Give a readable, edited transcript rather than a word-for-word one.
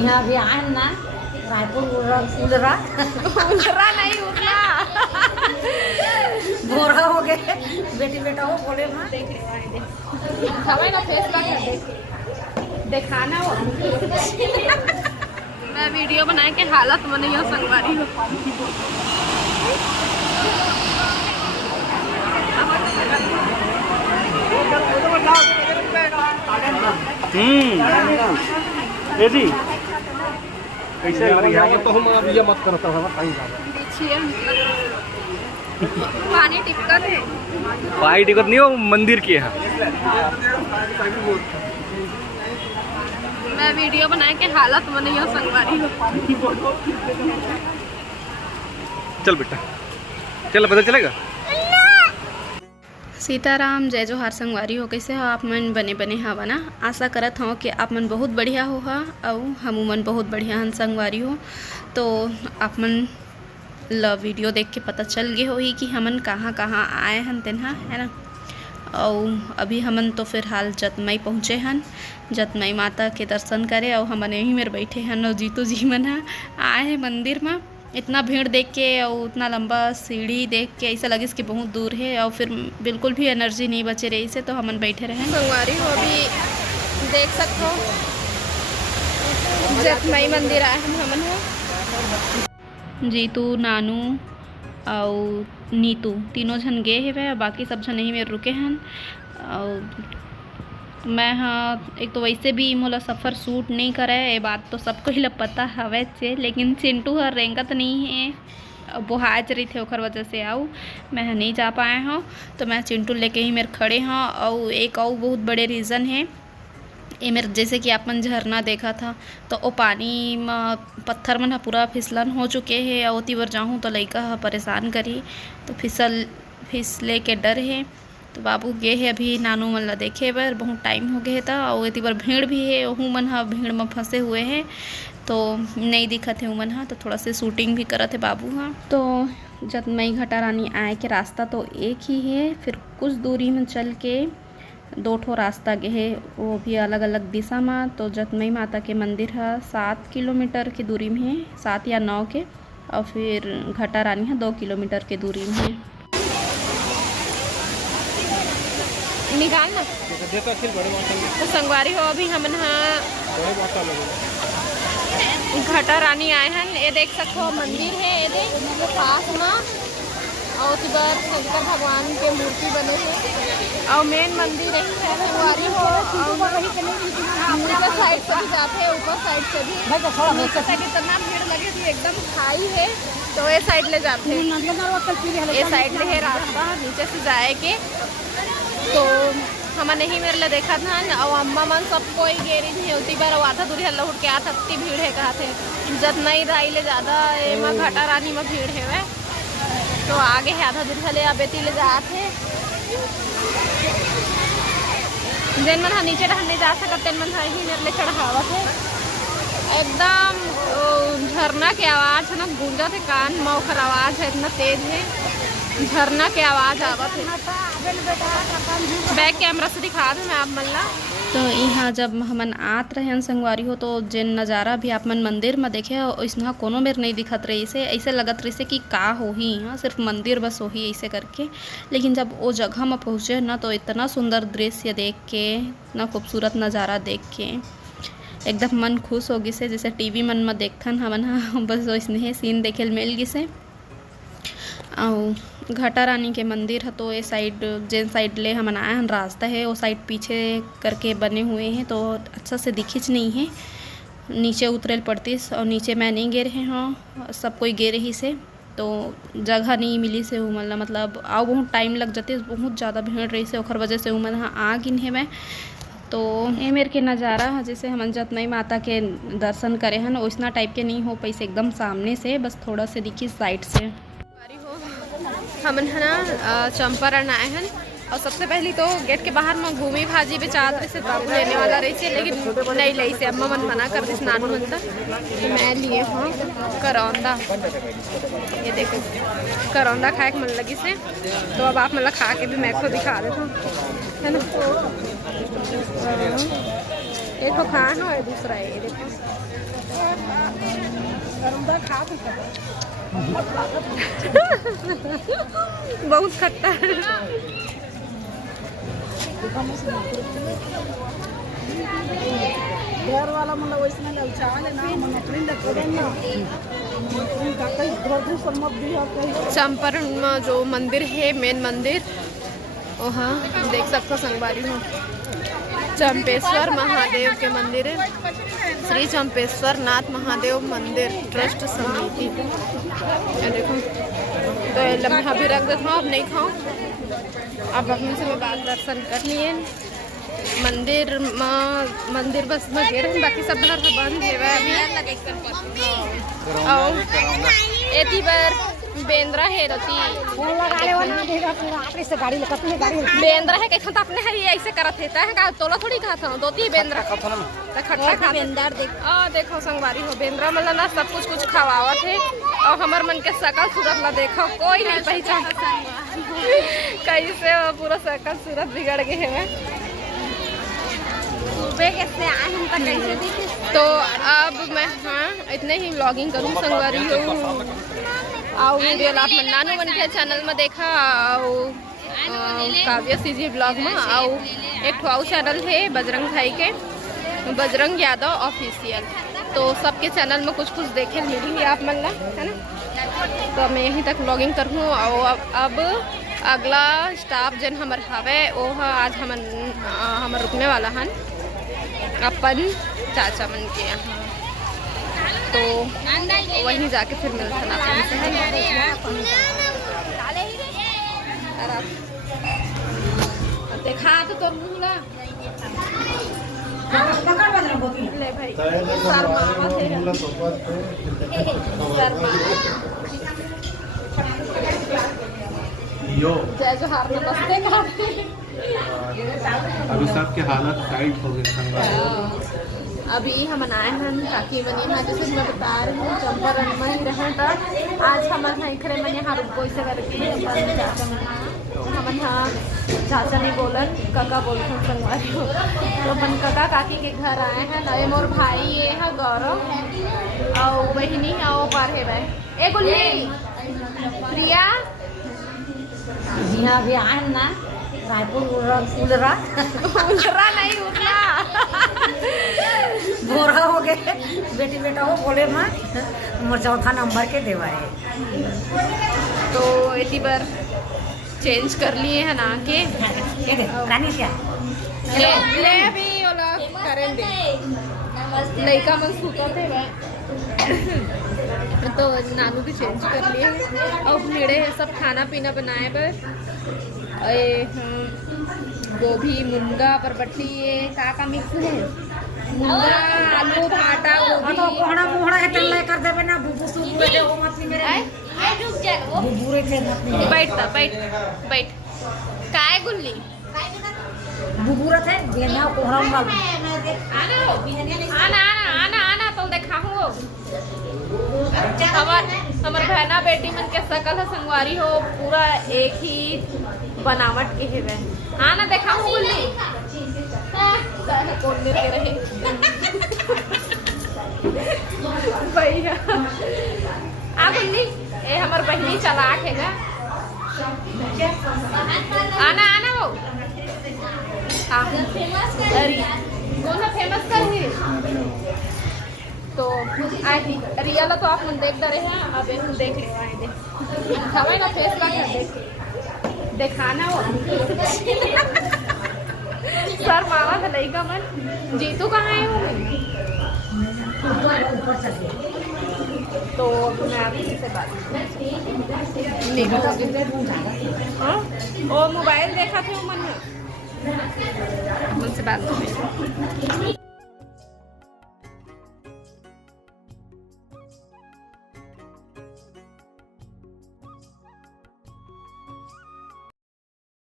यहाँ भी आए ना रायपुर उलरा नहीं उलरा बोरा हो गए बेटी बेटा हो बोले ना दिखाना हो मैं वीडियो बनाए के हालत में नहीं हो संगवारी हो। जी कैसे तो हम अब ये मत करता है पानी टिकट है भाई टिकट नहीं हो मंदिर की है। मैं वीडियो बनाए के हालत में नहीं हो संगवारी हो। चल बेटा चल पता चलेगा। सीताराम जय जोहार संगवारी हो। कैसे हो आप मन? बने बने हवा ना। आशा करत हूँ कि आप मन बहुत बढ़िया हो हा और हम मन बहुत बढ़िया हन संगवारी हो। तो आप मन ल वीडियो देख के पता चल गए हो ही कि हमन कहाँ कहाँ आए हन तेना है ना। और अभी हमन तो फिलहाल जतमई पहुँचे हन, जतमई माता के दर्शन करे और हमन यहीं मेरे बैठे हन और जीतू जी मन आए हैं मंदिर में। इतना भीड़ देख के और उतना लंबा सीढ़ी देख के ऐसा लगे कि बहुत दूर है और फिर बिल्कुल भी एनर्जी नहीं बचे रही से तो हमन बैठे रहे संगवारी हो। अभी देख सकते हो जतमई मंदिर आए हम हमन हो। जीतू नानू और नीतू तीनों जन गए है, बाकी सब जन यहीं मेरे रुके हैं। और मैं हाँ एक तो वैसे भी मोला सफ़र सूट नहीं करे ये बात तो सबको ही पता हवे से, लेकिन चिंटू हर रेंगत नहीं है बुहाज रही थे ओखर वजह से आऊ मैं नहीं जा पाए हूँ। तो मैं चिंटू लेके ही मेरे खड़े हाँ। और एक और बहुत बड़े रीज़न है ये मेरे जैसे कि आपन झरना देखा था तो वो पानी में पत्थर में पूरा फिसलन हो चुके हैं और ओती बार जाऊँ तो लड़का परेशान करी तो फिसले के डर है। तो बाबू गए है अभी नानू मन ला देखे बर बहुत टाइम हो गया था और इतनी बार भीड़ भी है वहूँ मन हा भीड़ में फंसे हुए हैं तो नहीं दिखत है मन हा। तो थोड़ा से शूटिंग भी करत है बाबू हाँ। तो जतमई घटा रानी आए के रास्ता तो एक ही है, फिर कुछ दूरी में चल के दो ठो रास्ता गए है वो भी अलग अलग दिशा में। तो जतमई माता के मंदिर है 7 किलोमीटर की दूरी में है, 7 या 9 के, और फिर घटा रानी है 2 किलोमीटर के दूरी में है। निकाल ना तो संगवारी हो। अभी हम घटा रानी आए हैं, ये देख सकते हो मंदिर है ये देख पास में और उधर शंकर भगवान के मूर्ति बने हैं और मेन मंदिर है संगवारी हो। नीचे साइड से भी जाते हैं ऊपर साइड से भी नीचे साइड इतना भीड़ लगी थी एकदम खाई है तो ये साइड ले जाते हैं, ये साइड ले है रास्ता नीचे से जाए के। तो हम नहीं मेरे लिए देखा था और अम्मा मन सब कोई गेरी नहीं होती बार आधा दूरी हल्ला उठ के आता इतनी भीड़ है कहा थे जब नहीं रही ले ज़्यादा माँ घाटा रानी में भीड़ है वह तो आगे है आधा दूरी हले अबेती ले जाते जैन मन नीचे रहने जा सकते मन ही मेरे लिए चढ़ावा थे एकदम झरना की आवाज़ है ना गूंजा थे कान मौखर आवाज़ है इतना तेज है झरना की आवाज़ आवत है। बैक कैमरा से दिखा दूँ मैं आप मन ला। तो यहाँ जब हमन आत रहे संगवारी हो तो जिन नज़ारा भी आप मन मंदिर में देखे इसमें कोनो मेर नहीं दिखत रही से ऐसे लगत रही से कि का हो ही यहाँ सिर्फ मंदिर बस हो ही ऐसे करके। लेकिन जब वो जगह में पहुँचे ना तो इतना सुंदर दृश्य देख के इतना खूबसूरत नज़ारा देख के एकदम मन खुश हो गई से जैसे टीवी मन में देखथन हमन बस वैसने सीन देखे मिल गई से। और घटा रानी के मंदिर है तो ये साइड जिन साइड ले हमन आए हैं रास्ता है वो साइड पीछे करके बने हुए हैं तो अच्छा से दिखिच नहीं है, नीचे उतरेल पड़ती और नीचे मैं नहीं गिर रहे हाँ सब कोई गिर रही से तो जगह नहीं मिली से मतलब आओ बहुत टाइम लग जाते बहुत ज़्यादा भीड़ रही से ओखर वजह से उमन हाँ आ गिन है मैं। तो ये मेरे के नज़ारा है जैसे हम जतमई माता के दर्शन करे हैं वैसना टाइप के नहीं हो पैसे एकदम सामने से बस थोड़ा से दिखी साइड से। हमन है ना चंपारण आए हैं और सबसे पहले तो गेट के बाहर में घूमी भाजी बेचात रही से बाबू लेने वाला रही से लेकिन नहीं ली से अम्मा मन मना कर दी नानू मन तक तो मैं लिए हाँ करौंदा। ये देखो करौंदा खाए मन लगी से तो अब आप मतलब खा के भी मैं को दिखा देता हूँ है ना। एक तो खाना है दूसरा है ये देखो बहुत खट्टा है। घर वाला मतलब वैसे ना चावल ना मछली लगते ना चंपारण में जो मंदिर है मेन मंदिर वहाँ देख सकते हो संगवारी हो चंपेश्वर महादेव के मंदिर है। श्री चंपेश्वर नाथ महादेव मंदिर ट्रस्ट समिति। ये देखो तो ये लम्हा भी रख देता हूँ, अब नहीं खाऊँ। अब अपने से बात दर्शन कर लिए मंदिर बस में गए रहे, बाकी सब बंद है अभी। और एती बार बेंद्रा है रती बेंद्रा है कहता तो अपने है ऐसे करत है ता है का तोला थोड़ी खाता हूं दोती बेंद्रा तो खट्टा खा बेंदर देखो संगवारी हो बेंद्रा मतलब ना सब कुछ खवावत है और हमर मन के शकल सूरत ला देखो कोई नहीं पहचान कैसे पूरा शकल सूरत बिगड़ गए है। कैसे आए हम तक कैसे दिखे तो अब मैं इतने ही व्लॉगिंग करूँ संगवारी हूँ। आओ वीडियो आप नानू बन के चैनल में देखा आओ काव्य सीजी ब्लॉग में आओ एक आउ चैनल है बजरंग भाई के बजरंग यादव ऑफिशियल तो सबके चैनल में कुछ देखे मिली आप मन ला है ना। तो मैं यहीं तक व्लॉगिंग करूँ और अब अगला स्टाफ जन हमार हवे वो आज हमर रुकने वाला हन अपन चाचा मन के यहाँ तो वहीं जाके फिर मिलते हैं देखा तो मुँह ले भाई जय जोहार नमस्ते अभी सबके हालत टाइट हो गए। अभी हम आए हैं ताकि बनी यहाँ जैसे मैं बता रही हूँ चंपारण में ही रहे तो आज हम यहाँ खड़े मैंने यहाँ रुको इसे करके हम यहाँ चाचा नहीं बोलन काका बोलते हैं संगवारी हो तो अपन काका काकी के घर आए हैं नए मोर भाई ये है गौरव और बहनी आओ पार है भाई ए गुल्ली प्रिया जी हाँ अभी आए ना रायपुर उलरा नहीं उठना बोरा हो गए बेटी बेटा हो बोले माँ मोर चौथा नंबर के देवाए तो इतनी बार चेंज कर लिए है ना के रानी क्या ले अभी ओला करें दे लड़का मन सूता थे तो नानू भी चेंज कर लिए और मेरे सब खाना पीना बनाए पर गोभी मुनगा बरबट्टी ये का मिक्स है मुनगा आलू भाटा गोभी तो कोहड़ा मोहड़ा है टल्ला कर देबे ना बुबू सूबू दे वो मत मेरे रुक जा वो बुबूरे थे बैठ काय गुल्ली बुबूरा थे बिना कोहड़ा माल आना तो देखा हूँ हमार बहना बेटी मन के सकल है संगवारी हो पूरा एक ही बनावट के है हाँ ना देखा हूँ गुल्ली कौन के रहे भैया आ गुल्ली ए हमार बहनी चलाक है गा आना वो कौन सा फेमस कर है तो आई रियल तो आप देख रहे हैं अब एक देख ले आए हमें ना फेस देख दिखाना वो सर मामा था लड़का मन जीतू कहाँ है वो तो मैं आपसे से बात वो मोबाइल देखा थे मन से बात